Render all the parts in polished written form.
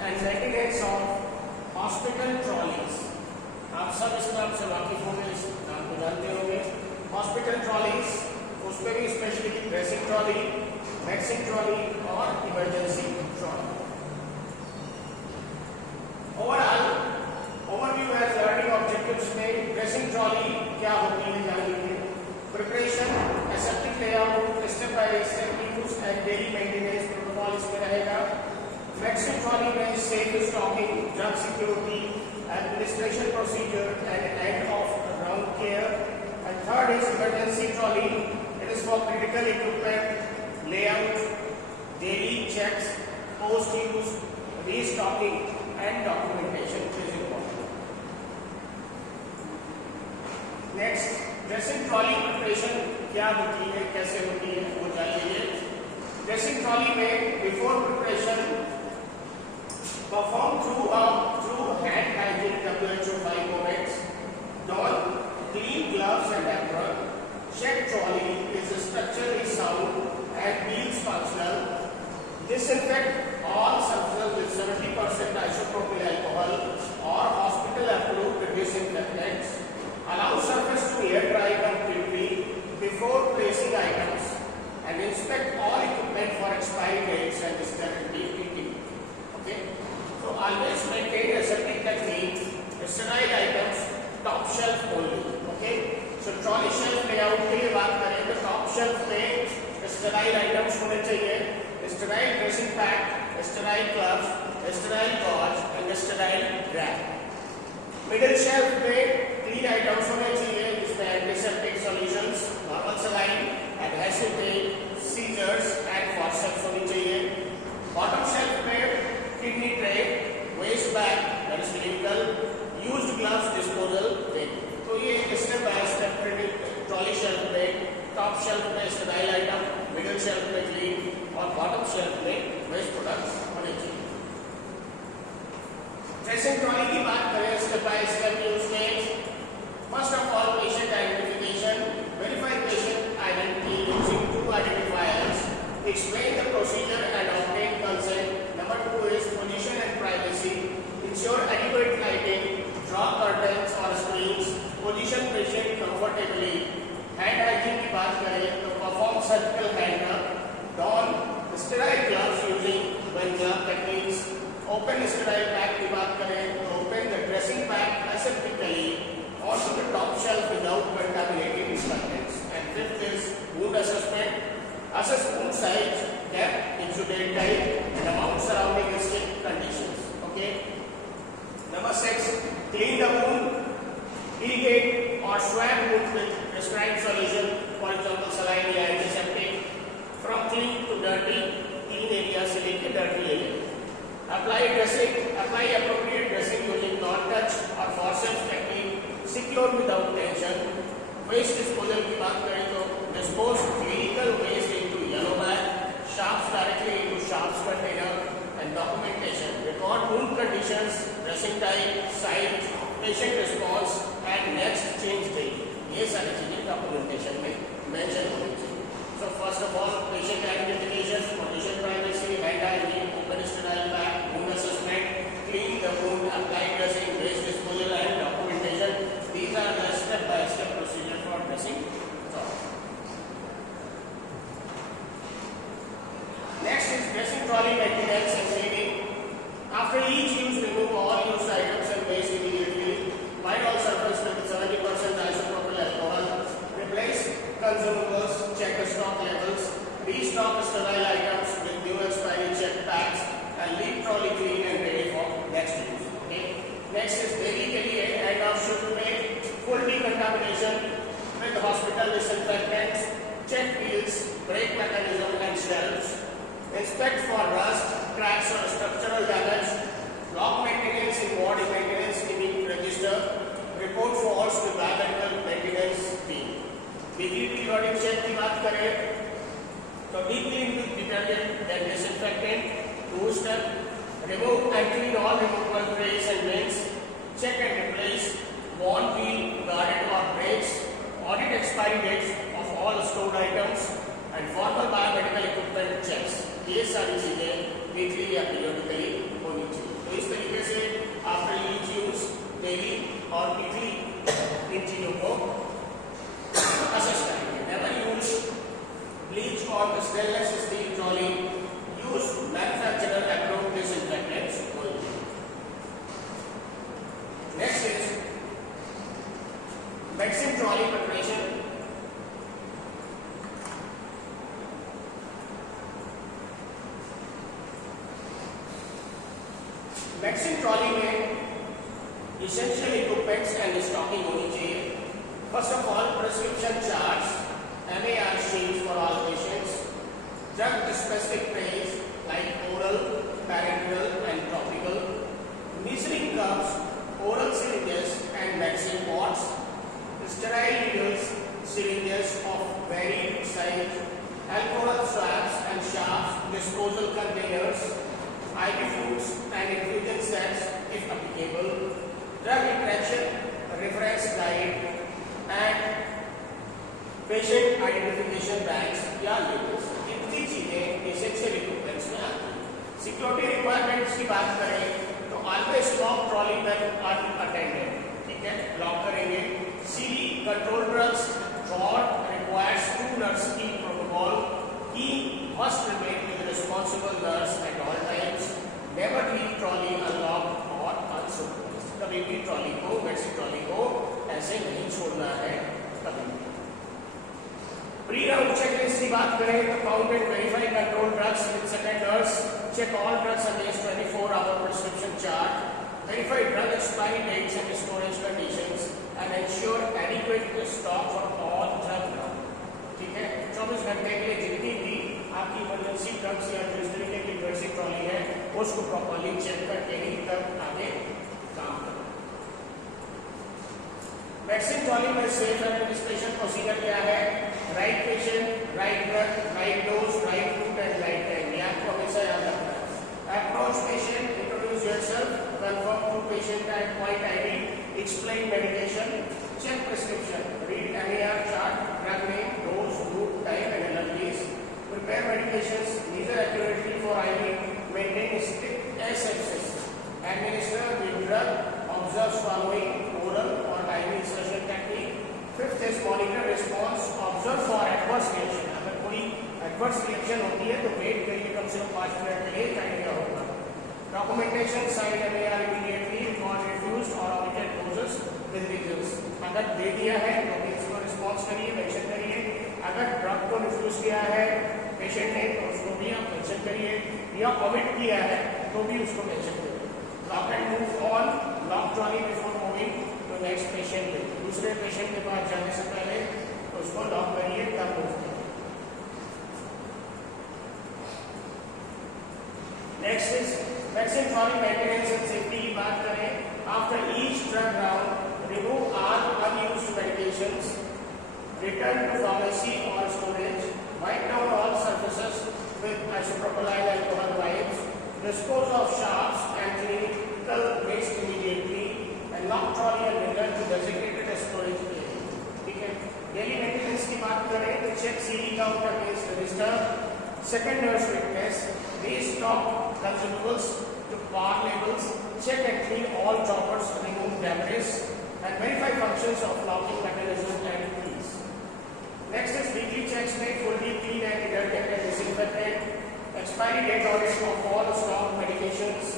and maintenance of hospital trolleys. आप सब इस नाम से वाकिफ होंगे, इस नाम को जानते होंगे. हॉस्पिटल ट्रॉलीज, उसमें भी specially dressing trolley, waxing trolley और emergency trolley. Overview as learning objectives में ड्रेसिंग ट्रॉली क्या होती है जान लीजिए. Preparation, aseptic layout, step by step use and daily maintenance protocol इसमें रहेगा. वैक्सिंग ट्रॉली में safe stocking, drug security, administration procedure and end of ground care. And third is emergency trolley. It is for critical equipment, layout, daily checks, post use, restocking and documentation is important. Next, dressing trolley preparation क्या होती है, कैसे होती है वो जान लीजिए. Dressing trolley में before preparation perform through hand hygiene WHO 5 moments. Don clean gloves and apron. Check trolley is structurally sound and wheels functional. Disinfect all surfaces with 70% isopropyl alcohol or hospital approved disinfectants. Allow surface to air dry completely before placing items and inspect all equipment for expiry dates and sterility. Okay. So always maintain aseptic technique, sterile items, top shelf only. Okay. So trolley shelf layout के लिए बात करें तो top shelf में sterile items होने चाहिए, sterile dressing pack, sterile gloves, sterile gauze and sterile wrap. Middle shelf में clean items होने चाहिए जिसमें antiseptic solutions, normal saline, adhesive tape, scissors and forceps होनी चाहिए. Bottom shelf में kidney tray, waste bag, that is clinical, used gloves disposal bin. तो ये step by step trolley shelf में, टॉप शेल्फ में स्टेराइल आइटम, मिडिल शेल्फ में क्लीन और bottom shelf में वेस्ट प्रोडक्ट्स होने चाहिए. ड्रेसिंग ट्रॉली की बात करें step by step use case. First of all patient identification. Verify patient identity using 2 identifiers. Explain the procedure and obtain consent. Number 2 is position and privacy. Ensure adequate lighting. Draw curtains or screens. Position patient comfortably. Hand hygiene की बात करें तो perform surgical hand rub. Don sterile gloves using one glove techniques. Open sterile pack की बात करें तो open the dressing pack aseptically onto the top shelf without contaminating its contents. And fifth is wound assessment. Assess wound size, depth, exudate type, and amount surrounding skin conditions. Okay. Number 6, clean the wound, irrigate or swab wound with prescribed solution, for example saline or antiseptic. From clean to dirty, clean area से लेके dirty area. Apply dressing, apply appropriate dressing using non-touch or forceps technique, secure without tension. Waste disposal की बात करें तो dispose clinical waste into yellow bag, sharps directly into sharps container, and documentation. Record wound conditions, dressing type, size, patient response, and next change date. ये सारी चीजें documentation में mention होनी चाहिए. So first of all, patient identification, position privacy, hand hygiene, open sterile bag, wound assessment, clean the wound, apply dressing, waste disposal, and documentation. These are the step-by-step procedure for dressing. Next is dressing trolley maintenance and cleaning. After each use, remove all used items and waste immediately. Wipe all surface with 70% isopropyl alcohol. Replace consumables. Check the stock levels. Restock sterile items with new expiry check packs and leave trolley clean and ready for next use. Okay. Next is daily के लिए end of shift में full decontamination with hospital disinfectants. Check wheels, brake mechanism and shelves. Inspect for rust, cracks or structural damage. Log maintenance in ward maintenance team register. Report faults to biomedical maintenance team. Weekly periodic check की बात करें तो deep clean with detergent and disinfectant. 2 step. Remove and clean all removable trays and bins. Check and replace worn wheel, guarded or brakes. Audit expiry dates of all stored items and formal biomedical equipment checks. ये सारी चीजें वीकली या पीरियडिकली होनी चाहिए. stainless steel trolley use manufacturer approved disinfectants only. Next is vaccine trolley preparation. Vaccine trolley में essential equipments and stocking होनी चाहिए. First of all, prescription charts, MAR sheets for all patients, drug specific trays like oral, parenteral and topical, measuring cups, oral syringes and vaccine pots, sterile needles, syringes of varied size, alcohol swabs and sharps, disposal containers, IV fluids and infusion sets if applicable, drug interaction reference guide and patient identification bags या labels. इतनी चीजें essential equipments में आती हैं. Security requirements की बात करें तो always lock trolley when unattended. ठीक है, लॉक करेंगे. CD control drugs drawer requires 2 nurse key protocol. Key must remain with the responsible nurse at all times. Never leave trolley unlocked or unsupervised. कभी भी ट्रॉली को, वैक्सीन ट्रॉली को ऐसे नहीं छोड़ना है कभी भी. प्री राउंड चेकलिस्ट की बात करें तो count and verify control drugs with second nurse, check all drugs against 24-hour prescription chart, verify drug expiry dates and storage conditions and ensure adequate stock for all drug now. ठीक है, 24 घंटे के लिए जितनी भी आपकी इमरजेंसी ड्रग्स या जिस तरीके की वैक्सीन ट्रॉली है उसको प्रॉपर्ली चेक करके ही तब आगे काम करो. वैक्सीन ट्रॉली में सेफ एडमिनिस्ट्रेशन प्रोसीजर क्या है? Right patient, right drug, right dose, right route and right time. ये आपको हमेशा याद रखना है. Approach patient, introduce yourself, confirm two patient at point ID, explain medication, check prescription, read MAR chart, drug name, dose, route, time and allergies, prepare medications, measure accurately for IV, maintain strict asepsis, administer with drug, observe following oral or IV insertion technique. Fifth is monitor response, observe for adverse reaction. अगर कोई adverse reaction होती है तो वेट करिए कम से कम 5 मिनट के लिए, टाइम क्या होगा. Documentation, sign MAR immediately, not refused or omitted doses with reasons. अगर दे दिया है तो इसको रिस्पॉन्स करिए, मेंशन करिए. अगर ड्रग को रिफ्यूज किया है पेशेंट ने तो उसको भी आप मेंशन करिए, या ओमिट किया है तो भी उसको मेंशन करिए. Lock and move on, lock trolley before moving to next patient पे. दूसरे पेशेंट के पास जाने से पहले उसको लॉक करिए तब मूव करिए. Next is vaccine trolley maintenance and safety की बात करें. After each drug round remove all unused medications, return to pharmacy or storage, wipe down all surfaces with isopropyl alcohol wipes, dispose of sharps and clinical waste immediately, and lock trolley and return to designated storage area. ठीक है. Daily maintenance की बात करें तो check CD count against register, second nurse witness, restock consumables to par labels, check and clean all choppers, remove debris, and verify functions of locking mechanism and keys. Next is weekly checks made fully clean and detergent and disinfectant, expiry date audit of all stock medications,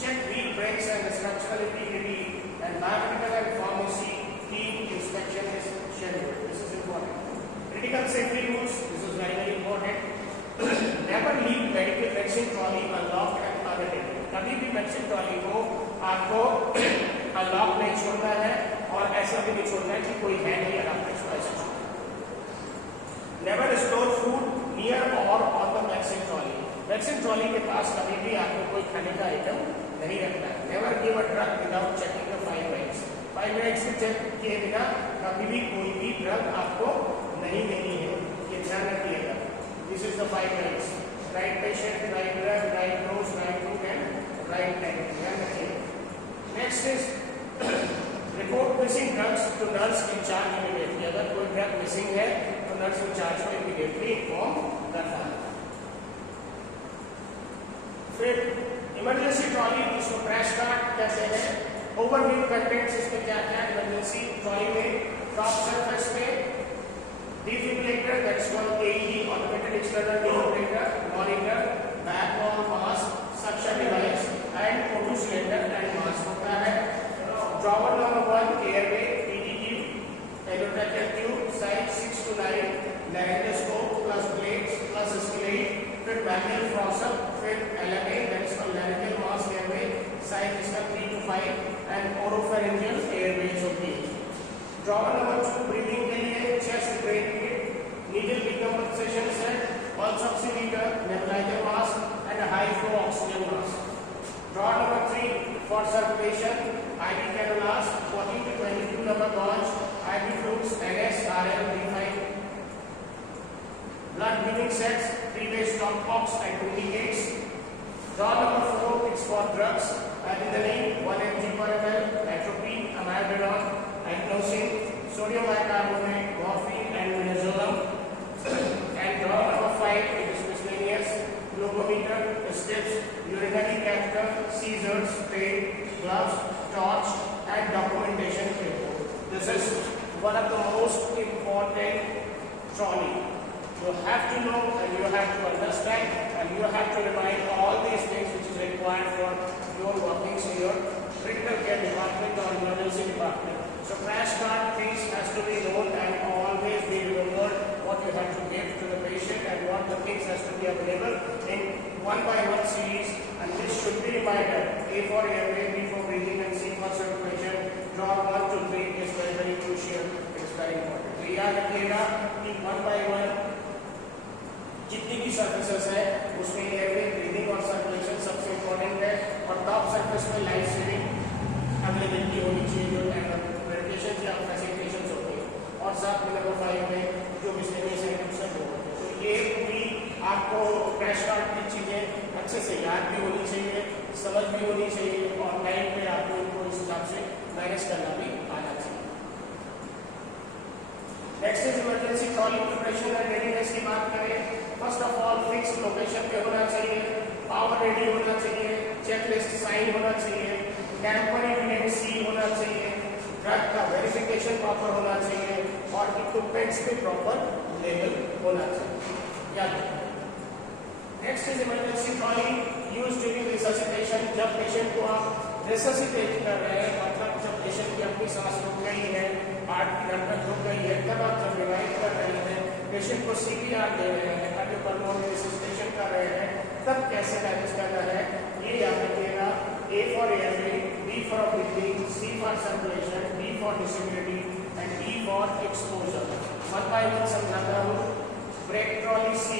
check wheel brakes and structural integrity, and biomedical and pharmacy team inspection is scheduled. This is important. Critical safety rules, this is very very important. Never leave medical vaccine trolley unlocked and unattended. कभी भी vaccine trolley को आपको अनलॉक नहीं छोड़ना है और ऐसा भी नहीं छोड़ना है कि कोई है नहीं अगर आपने इसको ऐसे छोड़ा. नेवर स्टोर फूड नियर और on the vaccine trolley. Vaccine trolley के पास कभी भी आपको कोई खाने का आइटम नहीं रखना है. Never give a drug without checking the 5 मिनट्स. 5 मिनट्स के चेक किए बिना कभी भी कोई भी ड्रग आपको नहीं देनी है. ये ध्यान रखिएगा. This is the 5 minutes. Right patient, right drug, right dose, right route and right time. ध्यान रखिए. Next is report missing drugs to nurse incharge immediately. अगर कोई ड्रग मिसिंग है तो नर्स इंचार्ज को इमीडिएटली इन्फॉर्म करना है. फिर इमरजेंसी ट्रॉली, इसको क्रैश कार्ट कहते हैं. ओवरव्यू कंटेंट्स इसमें क्या क्या इमरजेंसी ट्रॉली में. टॉप सरफेस में Defibrillator, that's called AED, automated external defibrillator, monitor, back wall mask, suction device and O2 cylinder and mask होता है. Drawer number 1 airway, PT tube, endotracheal tube, size 6 to 9, laryngoscope plus plates plus escalate, फिर manual frozen, फिर LMA, that is called laryngeal mask airway, size इसका 3 to 5 and oropharyngeal airways होती है. Drawer number 2 breathing के लिए chest drain kit, needle decompensation set, pulse oximeter, nebulizer mask and a high flow oxygen mask. Drawer number 3 for circulation, IV cannulas, 14 to 22 number gauge, IV flutes, NS, RL, D5. Blood giving sets, 3-way stop box and 2 gates. Drawer number 4 is for drugs, adrenaline, 1 mg per ml, atropine, amiodarone, adenosine, sodium bicarbonate, morphine and midazolam. And drawer number 5 it is miscellaneous, glucometer, strips, urinary catheter, scissors, tape, gloves, torch and documentation paper. This is one of the most important trolley. You have to know and you have to understand and you have to remind all these things which is required for your workings in your critical care department or emergency department. So crash cart things has to be known and always be remembered what you have to give to the patient and what the things has to be available in 1x1 series, and this should be reminder. A for airway, B for breathing and C for circulation. Draw 1 to 3 is very very crucial. It is very important. तो याद रखिएगा कि 1x1 जितनी भी सर्फेसेस है उसमें airway, breathing और सर्कुलेशन सबसे इम्पोर्टेंट है और टॉप सर्फेस में लाइफ सेविंग अवेलेबिलिटी होनी चाहिए जो मेडिकेशन या फैसिलिटेशन होती है और साथ में नंबर 5 में जो मिसलेनियस आइटम्स है वो. तो ये पूरी आपको क्रैश कार्ट की चीज़ें अच्छे से याद भी होनी चाहिए, समझ भी होनी चाहिए और टाइम पे आपको इनको इस हिसाब से मैनेज करना भी आना चाहिए. Next is emergency trolley preparation and readiness की बात करें. First of all fix location पे होना चाहिए, पावर रेडी होना चाहिए, चेकलिस्ट साइन होना चाहिए, टेम्पररी यूनिट सी होना चाहिए, ड्रग का वेरिफिकेशन प्रॉपर होना चाहिए और इक्विपमेंट्स पे प्रॉपर लेवल होना चाहिए. याद रखिए. Next is emergency trolley use during resuscitation. जब पेशेंट को आप रिससिटेट कर रहे हैं मतलब जब पेशेंट की अपनी सांस रुक गई है, हार्ट की धड़कन रुक गई है, तब आप जब रिवाइव कर रहे हैं, पेशेंट को CPR दे रहे हैं, कार्डियोपल्मोनरी रिससिटेशन कर रहे हैं, तब कैसे मैनेज करना है ये याद रखिएगा. A for airway, B for breathing, C for circulation, D for disability and E for exposure. 1x1 समझाता हूँ. Break trolley C,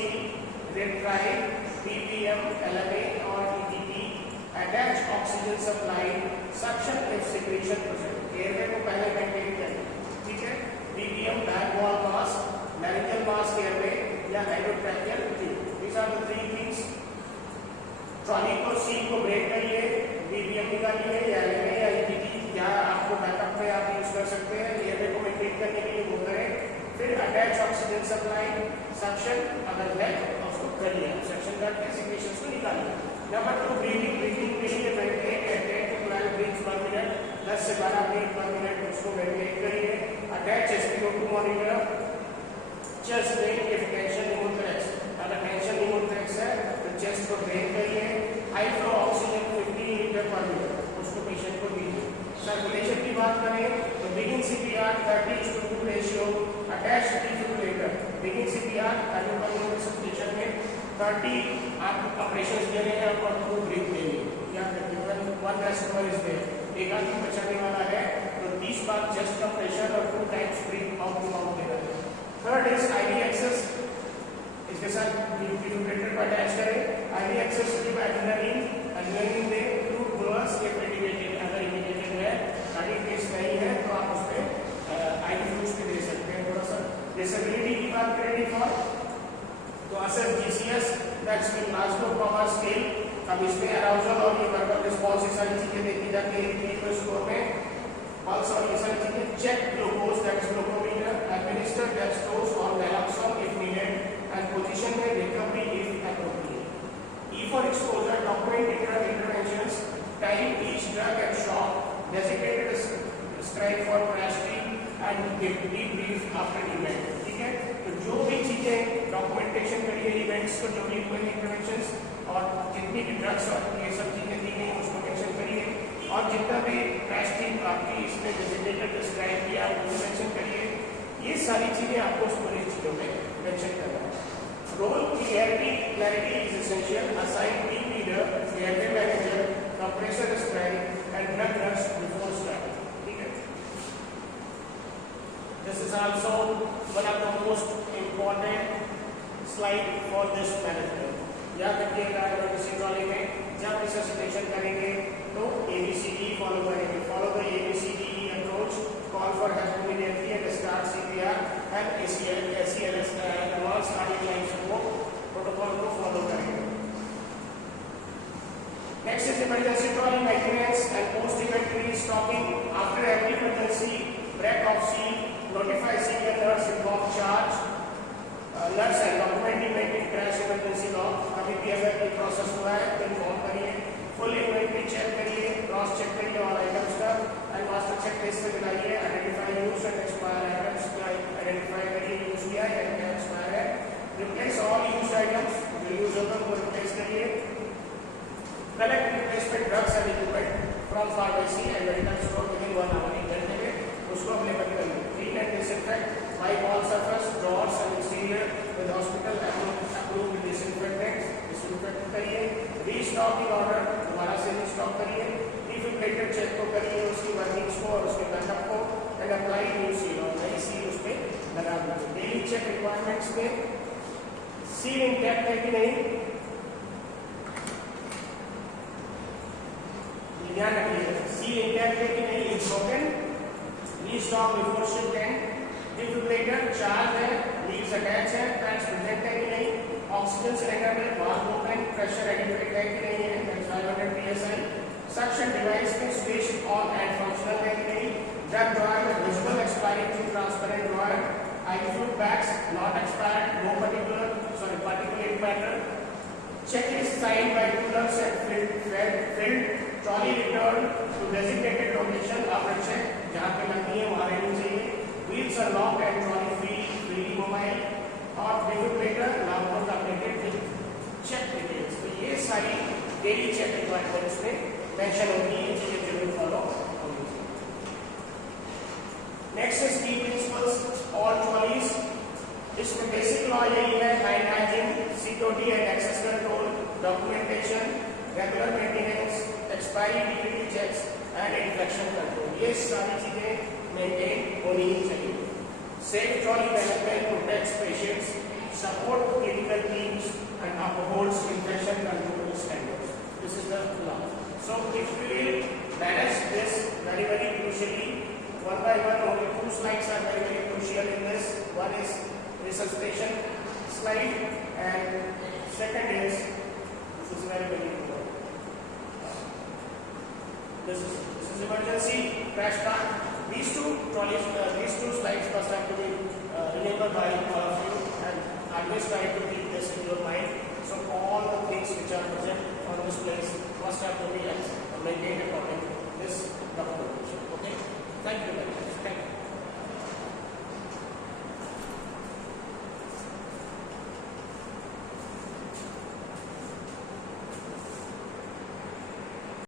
red drive, BPM, LMA और ETP, attach oxygen supply, suction of secretion process. Airway को पहले maintain करें, ठीक है. BPM bag valve mask, laryngeal mask airway या endotracheal tube. These are the three things. Trolley को C को ब्रेक करिए, BPM निकालिए या LMA या ETP या आपको बैकअप में आप यूज कर सकते हैं. एयरवे को मेंटेन करने के लिए वो करें. फिर अटैच ऑक्सीजन सप्लाई, सक्शन अगर है तो उसको करिए, सक्शन करके सिक्रेशंस को निकालिए. नंबर 2 ब्रीथिंग. ब्रीथिंग के लिए maintain 10 to 12 breaths per minute, 10 से 12 ब्रीथ पर मिनट उसको मेंटेन करिए. Attach SpO2 monitor. Chest drain if tension pneumothorax, अगर टेंशन निमोथोरेक्स है तो चेस्ट को ड्रेन करिए. High flow oxygen 15 litre per minute उसको पेशेंट को दीजिए. सर्कुलेशन की बात करें तो begin CPR 30:2 ratio, attach defibrillator. Begin CPR cardiopulmonary resuscitation में 30 आप ऑपरेशंस दे रहे हैं और 2 ब्रीथ लेंगे. याद रखिए 1 रेस्टोर इज देयर. एक आदमी बचाने वाला है तो 30 बार चेस्ट का प्रेशर और 2 times breath mouth to mouth देना है. Third is IV access. इसके साथ डिफिब्रिलेटर को अटैच करें. IV एक्सेस की एड्रेनालिन, एड्रेनालिन दे थ्रू ग्लूकोज इफ इंडिकेटेड. अगर इंडिकेटेड है, कार्डियक केस नहीं है तो आप उसमें IV फ्लूइड्स भी दे सकते हैं. थोड़ा सा डिसेबिलिटी की बात करें फॉर तो असर GCS that's mean Glasgow power scale. अब इसमें अराउजल और ये वर्बल रिस्पांस ये सारी चीजें देखी जाती है क्लिनिकल स्कोर में. पल्स और ये सारी चीजें. Check glucose that's glucometer, administer dextrose और naloxone if needed and position में recovery if appropriate. E for exposure, document interventions, time each drug and shock, designated prescribe for crash team and debrief after event. ठीक है. डॉक्यूमेंटेशन करिए इवेंट्स को जो भी हुए इंटरवेंशंस, और जितनी भी ड्रग्स और ये सब चीज़ें दी गई उसको मेंशन करिए, और जितना भी क्रैश टीम आपकी इसमें डेजिग्नेटेड डिस्क्राइब किया उसको मेंशन करिए। ये सारी चीज़ें आपको उस पूरी चीज़ों में मेंशन करना है। Role clarity is essential. Assign team leader, airway manager, compressor scribe and drug nurse before starting. ठीक है, this is also one of the most important slide for this management. याद रखिएगा इमरजेंसी ट्रॉली में जब रिससिटेशन करेंगे तो ABCD फॉलो करेंगे। Follow the ABCD approach, call for help immediately and start CPR and SELS advance cardiac life support protocol को follow करेंगे। Next is emergency trolley maintenance and post event restocking. After every emergency break off scene, notify senior nurse, inform charge nurse and document event in crash emergency log. कभी भी अगर कोई प्रोसेस हुआ है तो inform करिए। फुल इन्वेंटरी चेक करिए, cross check करिए और आइटम्स का एंड मास्टर चेक लिस्ट से मिलाइए। Identify used and expire items का आइडेंटिफाई करिए, यूज किया है या एक्सपायर है। रिप्लेस ऑल यूज्ड आइटम्स, जो यूज होता है वो रिप्लेस करिए। Collect replacement drugs and equipment from pharmacy and medical store within 1 hour, 1 घंटे में उसको अवेलेबल करिए। Clean and disinfect wipe all surface, drawers and exterior with hospital approved disinfectants, disinfect करिए। रीस्टॉकिंग ऑर्डर दोबारा से रीस्टॉक करिए। डिफिब्रिलेटर चेक को करिए, उसकी वर्किंग्स को और उसके बैकअप को, एंड अप्लाई न्यू सील और नई सील उस पर लगा दीजिए। डेली चेक रिक्वायरमेंट्स में सील इंटैक्ट है कि नहीं, ध्यान रखिएगा। सील इंटैक्ट है कि नहीं important. Restock before shift end. Defibrillator charge है, लीड्स अटैच है, पैड्स प्रेजेंट है कि नहीं, ऑक्सीजन सिलेंडर में वाल्व ओपन, प्रेशर एडिक्वेट है कि नहीं है, 500 psi। सक्शन डिवाइस में स्विच ऑन एंड फंक्शनल है कि नहीं। ड्रग ड्रॉयर में visible expiry through transparent drawer. IV fluid bags not expired, no particulate matter। Checklist signed by टूलर्स and filled। Trolley return to designated location after check, जहां पे लगती है वहां रहनी चाहिए। Wheels are locked and trolley freely mobile, और defibrillator now was updated with check details। तो ये सारी डेली चेक रिक्वायरमेंट्स में मेंशन होगी, ये चीजें जरूर फॉलो होनी चाहिए। Next is key principles all trolleys. इसमें बेसिक लॉ यही है, hand hygiene, security and access control, documentation, regular maintenance, expiry degree checks and infection control. ये सारी चीजें मेंटेन होनी ही चाहिए। Safe trolley management protects patients, support clinical teams and upholds infection control standards. This is the law. So if we will manage this very crucially, one by one, only 2 slides are very crucial in this. One is resuscitation slide and second is, this is very important. This is emergency crash plan. These two slides must have to be remembered by all of you, and always try to keep this in your mind. So all the things which are present on this place must have to be maintained according to this documentation. Okay, thank you.